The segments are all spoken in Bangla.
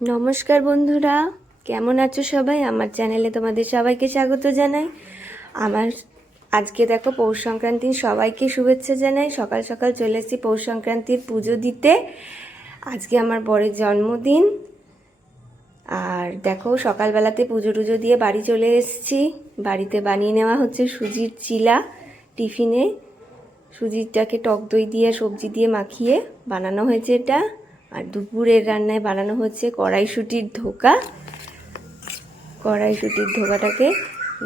নমস্কার বন্ধুরা, কেমন আছো সবাই? আমার চ্যানেলে তোমাদের সবাইকে স্বাগত জানাই। আমার আজকে দেখো পৌষ সংক্রান্তির সবাইকে শুভেচ্ছা জানাই। সকাল সকাল চলে এসেছি পৌষ সংক্রান্তির পুজো দিতে। আজকে আমার বরের জন্মদিন। আর দেখো সকালবেলাতে পুজো টুজো দিয়ে বাড়ি চলে এসেছি। বাড়িতে বানিয়ে নেওয়া হচ্ছে সুজির চিলা। টিফিনে সুজিটাকে টক দই দিয়ে সবজি দিয়ে মাখিয়ে বানানো হয়েছে এটা। আর দুপুরের রান্নায় বানানো হচ্ছে কড়াইশুঁটির ধোকা। কড়াইশুঁটির ধোকাটাকে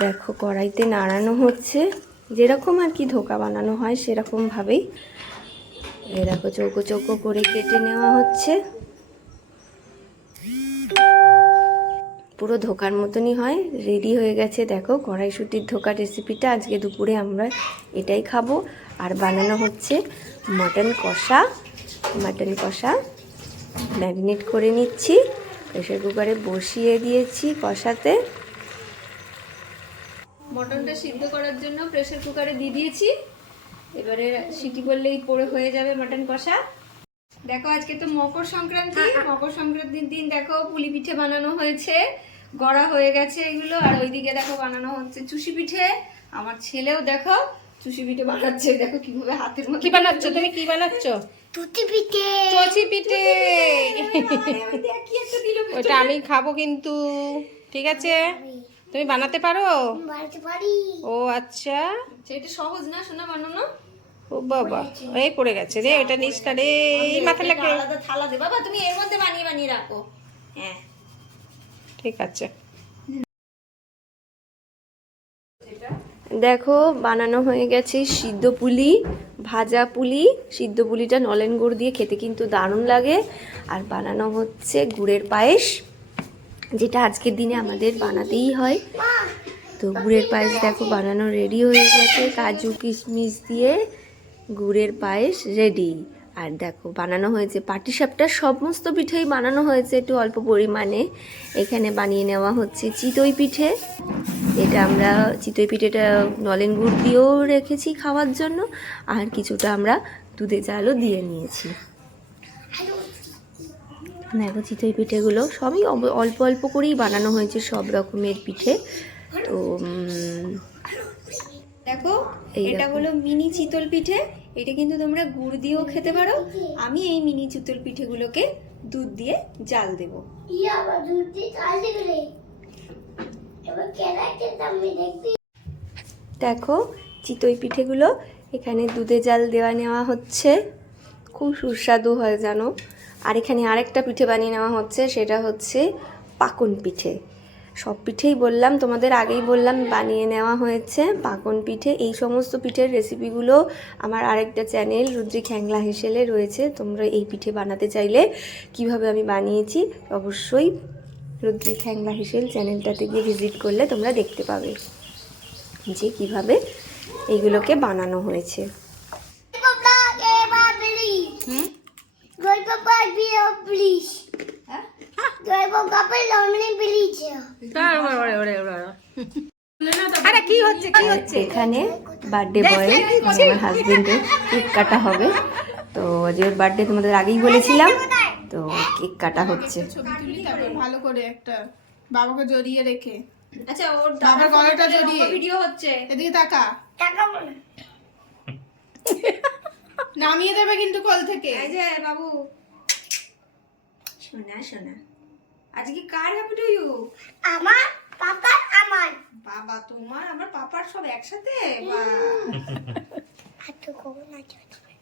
দেখো কড়াইতে নাড়ানো হচ্ছে, যেরকম আর কি ধোকা বানানো হয় সেরকমভাবেই। এ দেখো চৌকো চৌকো করে কেটে নেওয়া হচ্ছে, পুরো ধোকার মতনই হয়। রেডি হয়ে গেছে দেখো কড়াইশুঁটির ধোকা রেসিপিটা। আজকে দুপুরে আমরা এটাই খাবো। আর বানানো হচ্ছে মাটন কষা। মাটন কষা ম্যারিনেট করে নিচ্ছি, প্রেসার কুকারে বসিয়ে দিয়েছি কষাতে। মটনটা সিদ্ধ করার জন্য প্রেসার কুকারে দিয়ে দিয়েছি। এবারে সিটি করলেই পড়ে হয়ে যাবে মটন কষা। দেখো আজকে তো মকর সংক্রান্তি। মকর সংক্রান্তির দিন দেখো পুলি পিঠে বানানো হয়েছে, গড়া হয়ে গেছে এগুলো। আর ওইদিকে দেখো বানানো হচ্ছে চুষি পিঠে। আমার ছেলেও দেখো চুষি পিঠে বানাচ্ছে, দেখো কিভাবে হাতের মধ্যে। কি বানাচ্ছো তুমি? কি বানাচ্ছো? টুটি পিঠে। চচি পিঠে। দেখি একটা দিল। ওটা আমি খাবো কিন্তু, ঠিক আছে? তুমি বানাতে পারো? বানাতে পারি। ও আচ্ছা, এটা সহজ না শোনা বানানো। ও বাবা, এই পড়ে গেছে রে ওটা নিচটা রে, এই মাথা এটা লাগে। আলাদা থালা দে বাবা, তুমি এর মধ্যে বানিয়ে বানিয়ে রাখো। হ্যাঁ ঠিক আছে। দেখো বানানো হয়ে গেছে সিদ্ধ পুলি, ভাজা পুলি। সিদ্ধ পুলিটা নলেন গুড় দিয়ে খেতে কিন্তু দারুণ লাগে। আর বানানো হচ্ছে গুড়ের পায়েস, যেটা আজকের দিনে আমাদের বানাতেই হয়। তো গুড়ের পায়েস দেখো বানানো রেডি হয়ে গেছে, কাজু কিশমিশ দিয়ে গুড়ের পায়েস রেডি। আর দেখো বানানো হয়েছে পাটিসাপটা। সমস্ত পিঠেই বানানো হয়েছে একটু অল্প পরিমাণে। এখানে বানিয়ে নেওয়া হচ্ছে চিতই পিঠে। এটা আমরা চিতই পিঠেটা নলেন গুড় দিয়েও রেখেছি খাওয়ার জন্য, আর কিছুটা আমরা দুধে চালও দিয়ে নিয়েছি। দেখো চিতই পিঠেগুলো সবই অল্প অল্প করেই বানানো হয়েছে, সব রকমের পিঠে। তো দেখো এটা হলো মিনি চিতল পিঠে। এটা কিন্তু তোমরা গুড় দিয়েও খেতে পারো। আমি এই মিনি চিতল পিঠেগুলোকে দুধ দিয়ে জাল দেব। ইয়া বা দুধ দিয়ে চাল দিলে এবার কেনা খেতে আমি দেখবি। দেখো চিতই পিঠেগুলো এখানে দুধে জাল দেওয়া নেওয়া হচ্ছে, খুব সুস্বাদু হয় জানো। আর এখানে আরেকটা পিঠে বানিয়ে নেওয়া হচ্ছে, সেটা হচ্ছে পাকন পিঠে। সব পিঠেই বললাম তোমাদের, আগেই বললাম বানিয়ে নেওয়া হয়েছে পাকন পিঠে। এই সমস্ত পিঠের রেসিপিগুলো আমার আরেকটা চ্যানেল রুদ্রি খ্যাংলা হেসেলে রয়েছে। তোমরা এই পিঠে বানাতে চাইলে কিভাবে আমি বানিয়েছি অবশ্যই রুদ্রি খ্যাংলা হেসেল চ্যানেলটাতে গিয়ে ভিজিট করলে তোমরা দেখতে পাবে যে কিভাবে এইগুলোকে বানানো হয়েছে। পাপা এবার প্লিজ গল্প পারবি প্লিজ। হ্যাঁ গল্প কাপড় লমনে প্লিজ। আরে কি হচ্ছে কি হচ্ছে? এখানে বার্থডে বয় আমার হাজবেন্ডের কেক কাটা হবে। তো আজকে বার্থডে তোমাদের আগেই বলেছিলাম, তো কেক কাটা হচ্ছে। ছবি তুলি তারপর ভালো করে একটা বাবাকে জড়িয়ে রেখে। আচ্ছা ওর বাবার গলাটা জড়িয়ে ভিডিও হচ্ছে। এদিকে তাকা, টাকা বলে নামিয়ে দেবে কিন্তু কোল থেকে। এই যে বাবু শোনা শোনা, আজকে কার হ্যাপি টু ইউ? আমার পাপা আমার বাবা তোমার আমার পাপার সব একসাথে। বাহ হাত কোন না চলে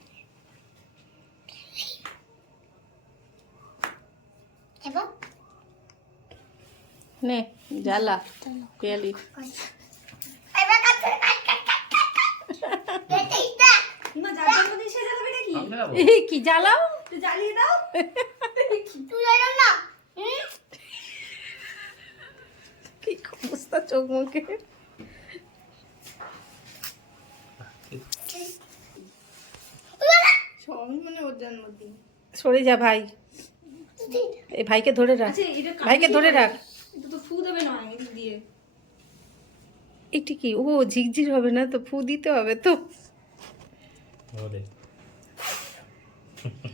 এবং নে জ্বালা পেয়ালি। এবার কাছে এটা মা যাবার মধ্যে সে জ্বালাবে নাকি? এই কি জ্বালাও? তো জ্বালিয়ে দাও। তুই জানো না কি অবস্থা চোখ মুখে। সবই মানে ওর জন্মদিন। সরে যা ভাই, এই ভাইকে ধরে রাখ, আচ্ছা এটা ভাইকে ধরে রাখ। এটা তো ফু দেবে নয় এটা দিয়ে। এটি কি? ও ঝিকঝির হবে না তো, ফু দিতে হবে তো।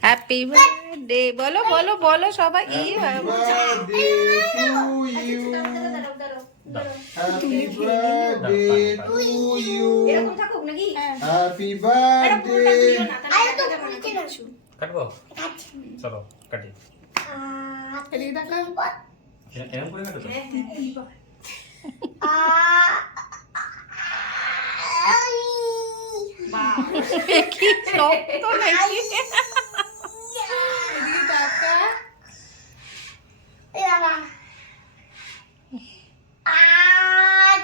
হ্যাপি বার্থডে বলো বলো বলো সবাই ই birthday to you. Happy birthday to you. এরকম থাকুক নাকি? Happy birthday. আরে তো বলতে না কাটবো চলো কাটি এদিকে তাকাও। এরকম করে কাটো তো। কি শক্ত নাকি এদিকে তাকা।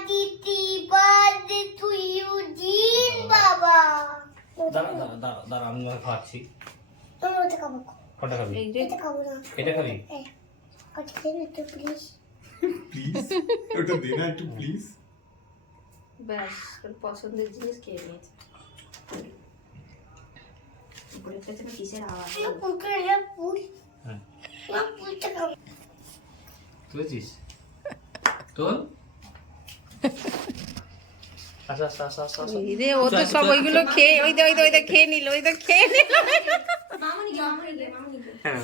দিদি বার্থডে টু ইউ দিন বাবা দাঁড়া দাঁড়া দাঁড়া দাঁড়া আমি তোমাকে খাওয়াচ্ছি আমি ওটা খাবো কোনটা খাবি এটা খাবো না এটা খাবি ওটা দেন একটু প্লিজ Please. ওটা দে না একটু প্লিজ। ব্যাস তোর পছন্দের জিনিস খেয়ে নিয়েছে। উপরের কাছে না কিসের আওয়াজ? কুকুরের ফুল হ্যাঁ না ফুলটা খাবো তুলেছিস তোর আচ্ছা আচ্ছা আচ্ছা আচ্ছা আচ্ছা। রে ও তো সব ওইগুলো খেয়ে ওই দে খেয়ে নিল খেয়ে নিল হ্যাঁ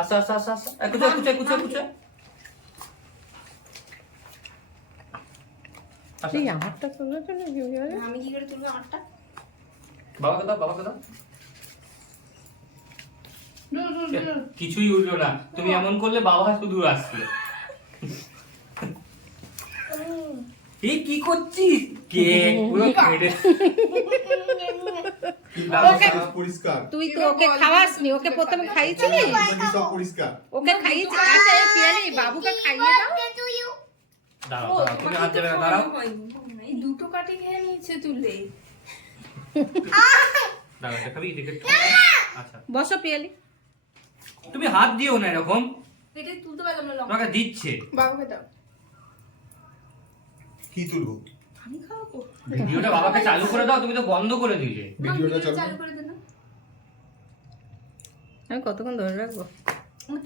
আচ্ছা আচ্ছা আচ্ছা আচ্ছা কুচে কুচে কুচে কুচে এই আমারটা চলে চলে আমি কি করে তুলবো আমারটা? বাবাকে দাও কিছুই উঠলো না তুমি এমন করলে বাবা শুধু আসছে এই কি করছিস কেক পুরো কেটে পরিষ্কার। তুই তো ওকে খাওয়াসনি ওকে প্রথমে খাইয়েছিলি সব পরিষ্কার। ওকে খাইয়েছি আচ্ছা এই পিয়ালি বাবুকে খাইয়ে দাও টু ইউ দাঁড়াও দাঁড়াও তুমি হাত দেবে না দাঁড়াও এই দুটো কাটি খেয়ে নিয়েছে তুলে। দাঁড়াও এটা খাবি দেখে আচ্ছা বসো পিয়ালি তুমি হাত দিও না এরকম এটা তুলতে পারলাম না। তোমাকে দিচ্ছে বাবাকে দাও। কি তুলবো? আমি খাওয়াবো। ভিডিওটা বাবাকে চালু করে দাও তুমি তো বন্ধ করে দিলে ভিডিওটা চালু চালু। করে দে না। আমি কতক্ষণ ধরে রাখবো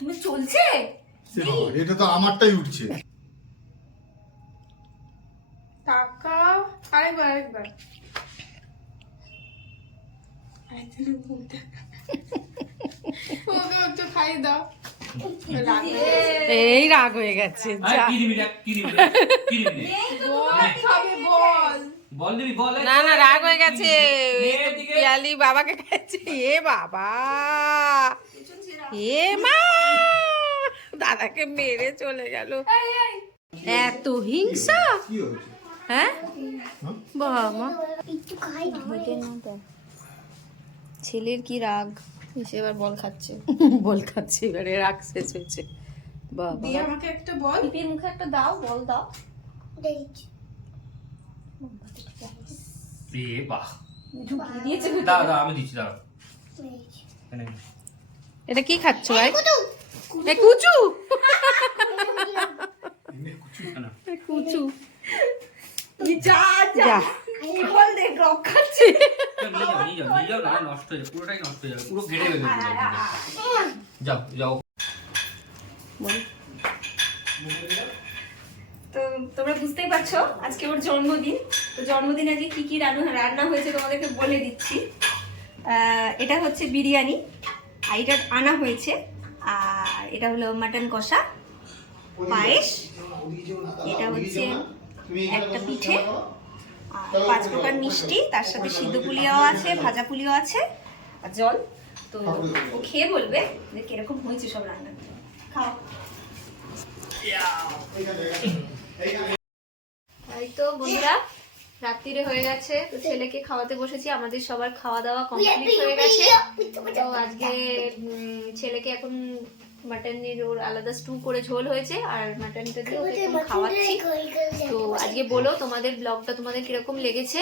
তুমি চলছে? সে বাবা, এটা তো আমারটাই উঠছে। তাকাও আরেকবার আরেকবার ওকে একটু খাইয়ে দাও। এই রাগ হয়ে গেছে আরে যা কি দিবি রে কি দিবি কি দিবি বল খাবে বল। বল দিবি বল না না রাগ হয়ে গেছে নে এদিকে। পিয়ালি বাবাকে খাইছে এ বাবা এ মা দাদাকে মেরে চলে গেল এত হিংসা কি হয়েছে? হ্যাঁ বাবা একটু খাই ছেলের কি রাগ, এসে এবার বল খাচ্ছে। বল খাচ্ছে এবারে রাগ শেষ হয়েছে বাবা দিয়ে আমাকে একটা বল। পিপির মুখে একটা দাও, বল দাও। দেখছি এ বাহ ঢুকিয়ে দিয়েছে। দাঁড়া দাঁড়া আমি দিচ্ছি দাঁড়া এনে নে। এটা কি খাচ্ছ ভাই এ কুচু না, কুচু যা যা বল দে, ড্রপ খাচ্ছে। নিয়ে যাও না নষ্ট হয়ে যাবে পুরোটাই নষ্ট হয়ে যাবে পুরো ঘেটে গেছে যাও যাও তো তোমরা বুঝতেই পারছো আজকে ওর জন্মদিন। তো জন্মদিনে আজকে কি কি রান্না হয়েছে তোমাদেরকে বলে দিচ্ছি। এটা হচ্ছে বিরিয়ানি, আর এটা আনা হয়েছে, আর এটা হলো মাটন কষা, পায়েস, এটা হচ্ছে একটা পিঠে, আর 5 প্রকার মিষ্টি, তার সাথে সিদ্ধ পুলিও আছে, ভাজা পুলিও আছে, আর জল। তো ও খেয়ে বলবে যে কিরকম হয়েছে সব রান্না। খাও। এই তো বন্ধুরা রাত্রিরে হয়ে গেছে, তো ছেলেকে খাওয়াতে বসেছি, আমাদের সবার খাওয়া দাওয়া কমপ্লিট হয়ে গেছে। তো আজকে ছেলেকে এখন মাটনের ওর আলাদা স্টু করে ঝোল হয়েছে, আর মাটনটা দিয়ে ওকে এখন খাওয়াচ্ছি। তো আজকে বলো তোমাদের ব্লগটা তোমাদের কিরকম লেগেছে,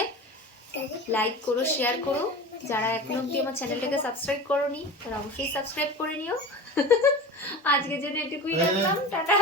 লাইক করো, শেয়ার করো। যারা এখনো অব্দি আমার চ্যানেলটাকে সাবস্ক্রাইব করোনি তারা অবশ্যই সাবস্ক্রাইব করে নিও। আজকের জন্য এটুকুই রাখলাম, টাটা।